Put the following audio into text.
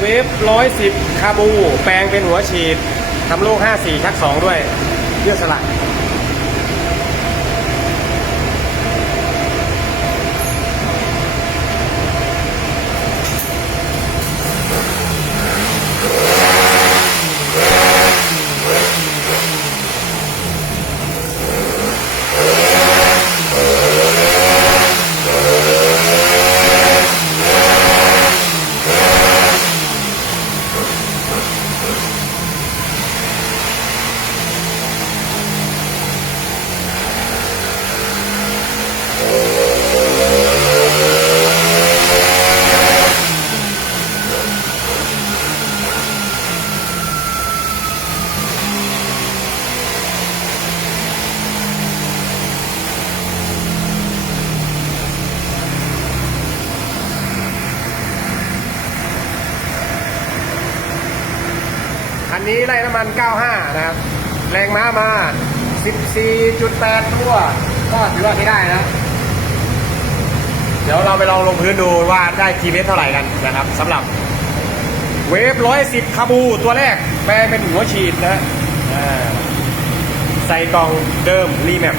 เวฟร้อยสิบคาบู แปลงเป็นหัวฉีดทำลูกห้าสี่ชักสองด้วยเยื่อสลัก นนี้ไล่น้ำมัน 95 นะครับ แรงม้ามา 14.8 ตัว ก็ถือว่าใช้ได้นะ เดี๋ยวเราไปลองลงพื้นดูว่าได้ GPS เท่าไหร่กันนะครับสำหรับเวฟ 110 คาบูตัวแรก แปลเป็นหัวฉีดนะฮะใส่กล่องเดิมรีแมป